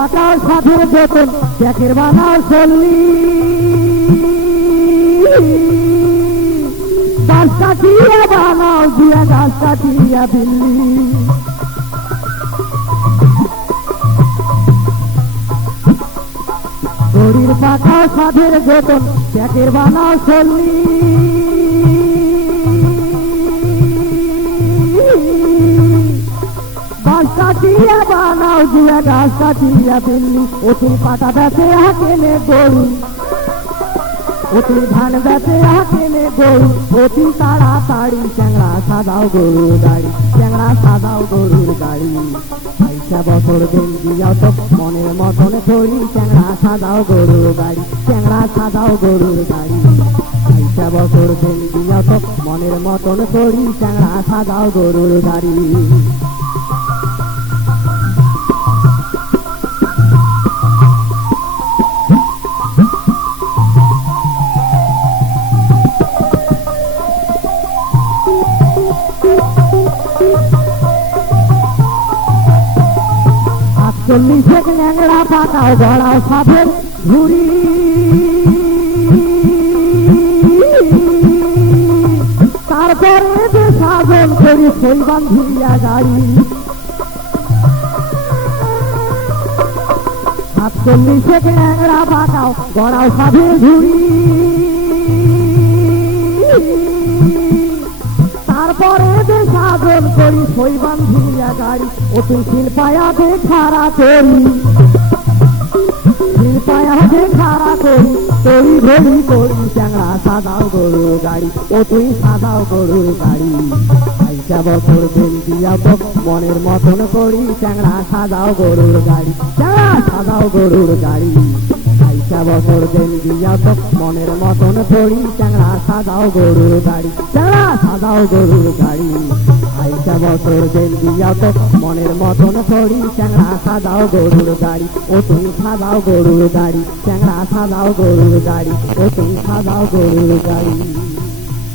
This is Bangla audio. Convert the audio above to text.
পাকাও সাধের বেতন ট্যাকের বানাও চল্লি গাছ কাটিয়া বানাও দিয়া গাছ কাটিয়া দিল্লি দড়ির পাকাও সাধের বেতন ট্যাকের বানাও চল্লি কাটিয়া বানাও দিয়া গাছ কাটিয়া দিল্লি অতুল পাতা বেঁচে কেনে গরু অতুল ধান বেঁচে কেনে গরু অতি তাড়াতাড়ি চ্যাংড়া সাদাও গরুর গাড়ি চ্যাংড়া সাদাও গরুর গাড়ি ২২ বছর দিন দিয়াও তো মনের মতন করি চ্যাংড়া সাদাও গরুর গাড়ি চ্যাংড়া সাদাও গরুর গাড়ি ২২ বছর দিন দিয়াও তো মনের মতন করি চ্যাংড়া সাদাও গরুর গাড়ি চল্লিশে ন্যাংরা পাকাও গড়াও সাধের ঘুরি তারপরে যে সাধন করি সেই বান্ধিয়া গাড়ি ৪৭ ন্যাংরা পাকাও গড়াও সাধের ঘুরি তারপরে যে সাধন করি সই বান্ধিয়া গাড়ি অতুল শিল্পায়াতে খাড়া করি শিল্পায়াতে খাড়া করি তরি ঘড়ি করি চ্যাংড়া সাদাও গরুর গাড়ি অতুল সাদাও গরুর গাড়ি ২২ বছর দিন দিয়া তো মনের মতন করি চ্যাংড়া সাদাও গরুর গাড়ি চ্যাংড়া সাদাও গরুর গাড়ি ২২ বছর দিন দিয়া তো মনের মতন করি চ্যাংড়া সাদাও গরুর গাড়ি চ্যাংড়া সাদাও গরুর গাড়ি ২২ বছর দিন দিয়া তো মনের মতন করি চ্যাংড়া সাদাও গরুর গাড়ি অতুল সাদাও গরুর গাড়ি চ্যাংড়া সাদাও গরুর গাড়ি অতুল সাদাও গরুর গাড়ি।